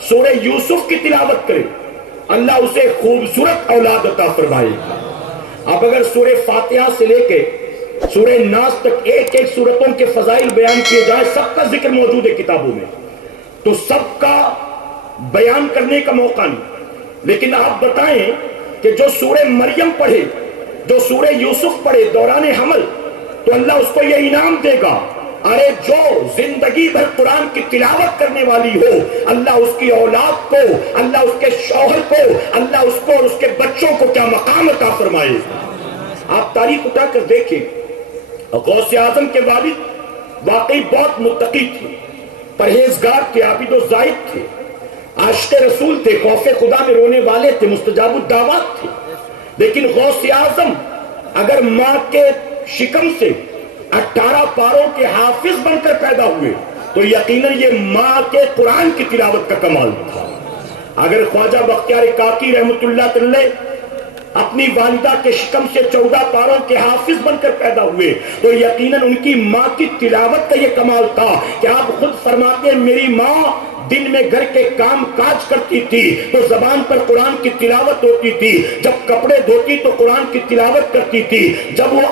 سورہ یوسف کی تلاوت کرے اللہ اسے خوبصورت اولاد عطا فرمائے گا۔ اب اگر سورہ فاتحہ سے لے کے سورہ ناس تک ایک ایک سورتوں کے فضائل بیان کیے جائیں، سب کا ذکر موجود ہے کتابوں میں، تو سب کا بیان کرنے کا موقع نہیں۔ لیکن آپ بتائیں کہ جو سورہ مریم پڑھے، جو سورہ یوسف پڑھے دوران حمل، تو اللہ اس کو یہ انعام دے گا، ارے جو زندگی بھر قرآن کی تلاوت کرنے والی ہو، اللہ اس کی اولاد کو، اللہ اس کے شوہر کو، اللہ اس کو اور اس کے بچوں کو کیا مقام عطا فرمائے۔ آپ تاریخ اٹھا کر دیکھیں، غوث اعظم کے والد واقعی بہت متقی تھے، پرہیزگار تھے، عابد و زاہد تھے، عاشق رسول تھے، خوف خدا میں رونے والے تھے، مستجاب الدعوات تھے۔ لیکن غوث اعظم اگر ماں کے شکم سے 18 پاروں کے حافظ بن کر پیدا ہوئے تو یقیناً یہ ماں کے قرآن کی تلاوت کا کمال تھا۔ اگر خواجہ بختیار کاکی رحمت اللہ علیہ اپنی والدہ کے شکم سے 14 پاروں کے حافظ بن کر پیدا ہوئے تو یقیناً ان کی ماں کی تلاوت کا یہ کمال تھا کہ آپ خود فرماتے ہیں میری ماں دن میں گھر کے کام کاج کرتی تھی تو زبان پر قرآن کی تلاوت ہوتی تھی، جب کپڑے دھوتی تو قرآن کی تلاوت کرتی تھی، جب وہ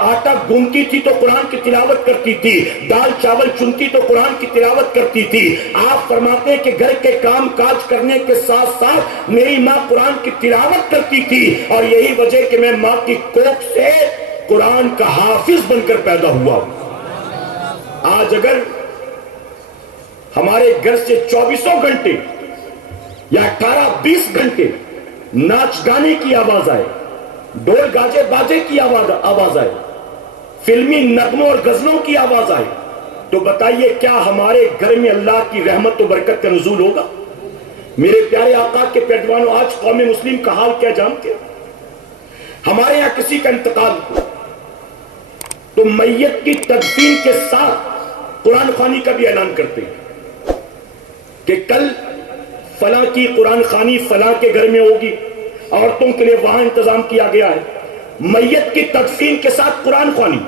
آٹا گونتی تھی تو قرآن کی تلاوت کرتی تھی، دال چاول چنتی تو قرآن کی تلاوت کرتی تھی۔ آپ فرماتے ہیں کہ گھر کے کام کاج کرنے کے ساتھ ساتھ میری ماں قرآن کی تلاوت کرتی تھی، اور یہی وجہ کہ میں ماں کی کوکھ سے قرآن کا حافظ بن کر پیدا ہوا ہوں۔ آج اگر ہمارے گھر سے 24 گھنٹے یا 18-20 گھنٹے ناچ گانے کی آواز آئے، ڈول گاجے باجے کی آواز آئے، فلمی نغموں اور غزلوں کی آواز آئے، تو بتائیے کیا ہمارے گھر میں اللہ کی رحمت و برکت کا نزول ہوگا؟ میرے پیارے آقا کے پیروانوں، آج قوم مسلم کا حال کیا جانتے ہیں؟ ہمارے یہاں کسی کا انتقال ہو تو میت کی تدفین کے ساتھ قرآن خوانی کا بھی اعلان کرتے ہیں کہ کل فلاں کی قرآن خوانی فلاں کے گھر میں ہوگی، عورتوں کے لیے وہاں انتظام کیا گیا ہے۔ میت کی تدفین کے ساتھ قرآن خوانی،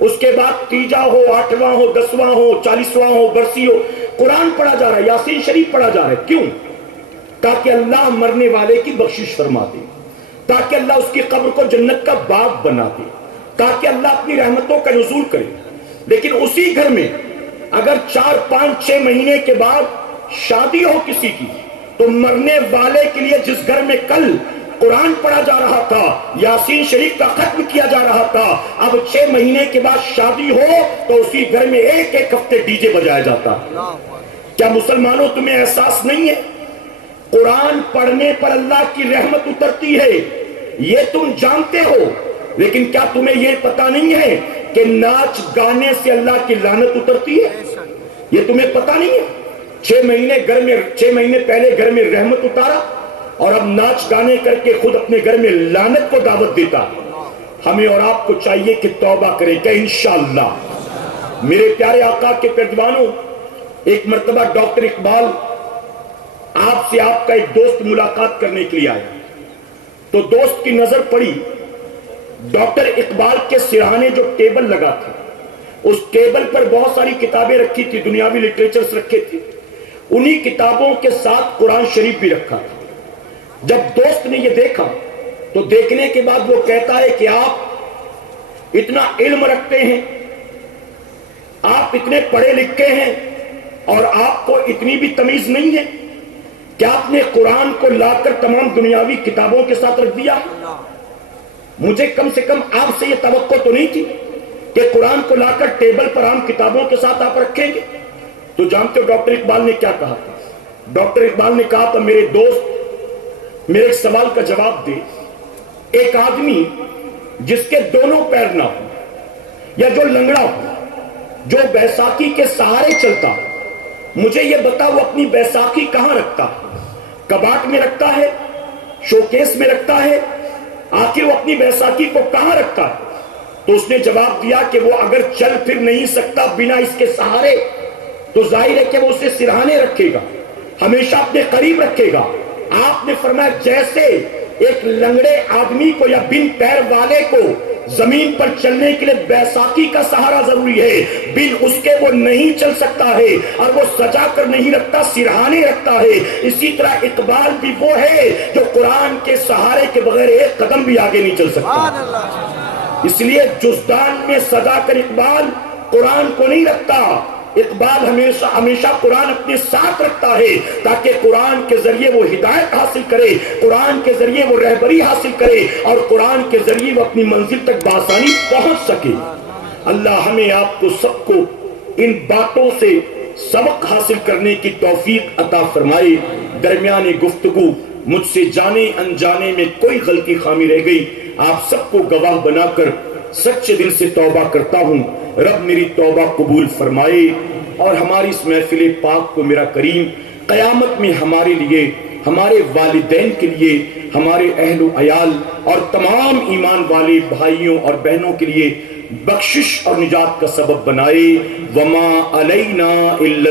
اس کے بعد تیجا ہو، 8واں ہو، 10واں ہو، 40واں ہو، برسی ہو، قرآن پڑھا جا رہا ہے، یاسین شریف پڑھا جا رہا ہے۔ کیوں؟ تاکہ اللہ مرنے والے کی بخشش فرما دے، تاکہ اللہ اس کی قبر کو جنت کا باغ بنا دے، تاکہ اللہ اپنی رحمتوں کا نزول کرے۔ لیکن اسی گھر میں اگر 4، 5، 6 مہینے کے بعد شادی ہو کسی کی، تو مرنے والے کے لیے جس گھر میں کل قرآن پڑھا جا رہا تھا، یاسین شریف کا ختم کیا جا رہا تھا، اب 6 مہینے کے بعد شادی ہو تو اسی گھر میں ایک ہفتے ڈی جے بجایا جاتا۔ کیا مسلمانوں تمہیں احساس نہیں ہے؟ قرآن پڑھنے پر اللہ کی رحمت اترتی ہے، یہ تم جانتے ہو، لیکن کیا تمہیں یہ پتا نہیں ہے کہ ناچ گانے سے اللہ کی لعنت اترتی ہے؟ یہ تمہیں پتا نہیں ہے؟ 6 مہینے پہلے گھر میں رحمت اتارا اور اب ناچ گانے کر کے خود اپنے گھر میں لعنت کو دعوت دیتا۔ ہمیں اور آپ کو چاہیے کہ توبہ کریں کہ انشاءاللہ۔ میرے پیارے آقا کے پیروانوں، ایک مرتبہ ڈاکٹر اقبال آپ سے آپ کا ایک دوست ملاقات کرنے کے لیے آیا، تو دوست کی نظر پڑی ڈاکٹر اقبال کے سرہانے جو ٹیبل لگا تھا، اس ٹیبل پر بہت ساری کتابیں رکھی تھی، دنیاوی لٹریچرز رکھے تھے، انہی کتابوں کے ساتھ قرآن شریف بھی رکھا تھا۔ جب دوست نے یہ دیکھا تو دیکھنے کے بعد وہ کہتا ہے کہ آپ اتنا علم رکھتے ہیں، آپ اتنے پڑھے لکھے ہیں، اور آپ کو اتنی بھی تمیز نہیں ہے کہ آپ نے قرآن کو لا کر تمام دنیاوی کتابوں کے ساتھ رکھ دیا؟ مجھے کم سے کم آپ سے یہ توقع تو نہیں تھی کہ قرآن کو لا کر ٹیبل پر عام کتابوں کے ساتھ آپ رکھیں گے۔ تو جانتے ہو ڈاکٹر اقبال نے کیا کہا تھا؟ ڈاکٹر اقبال نے کہا تھا، میرے دوست میرے ایک سوال کا جواب دے، ایک آدمی جس کے دونوں پیر نہ ہو یا جو لنگڑا ہو، جو بیساکھی کے سہارے چلتا ہو، مجھے یہ بتا وہ اپنی بیساکھی کہاں رکھتا ہے؟ کباٹ میں رکھتا ہے؟ شوکیس میں رکھتا ہے؟ آخر وہ اپنی بیساکھی کو کہاں رکھتا ہے؟ تو اس نے جواب دیا کہ وہ اگر چل پھر نہیں سکتا بنا اس کے سہارے تو ظاہر ہے کہ وہ اسے سرہانے رکھے گا، ہمیشہ اپنے قریب رکھے گا۔ آپ نے فرمایا جیسے ایک لنگڑے آدمی کو یا بن پیر والے کو زمین پر چلنے کے لیے بیساکھی کا سہارا ضروری ہے، بن اس کے وہ نہیں چل سکتا ہے، اور وہ سجا کر نہیں رکھتا، سرہانے رکھتا ہے۔ اسی طرح اقبال بھی وہ ہے جو قرآن کے سہارے کے بغیر ایک قدم بھی آگے نہیں چل سکتا۔ اس لیے جزدان میں سجا کر اقبال قرآن کو نہیں رکھتا، اقبال ہمیشہ قرآن اپنے ساتھ رکھتا ہے تاکہ قرآن کے ذریعے وہ ہدایت حاصل کرے، قرآن کے ذریعے وہ رہبری حاصل کرے، اور قرآن کے ذریعے وہ اپنی منزل تک بآسانی پہنچ سکے۔ اللہ ہمیں آپ کو سب کو ان باتوں سے سبق حاصل کرنے کی توفیق عطا فرمائے۔ درمیان گفتگو مجھ سے جانے انجانے میں کوئی غلطی خامی رہ گئی، آپ سب کو گواہ بنا کر سچے دل سے توبہ کرتا ہوں، رب میری توبہ قبول فرمائے، اور ہماری اس محفل پاک کو میرا کریم قیامت میں ہمارے لیے، ہمارے والدین کے لیے، ہمارے اہل و عیال اور تمام ایمان والے بھائیوں اور بہنوں کے لیے بخشش اور نجات کا سبب بنائے۔ وما علینا الا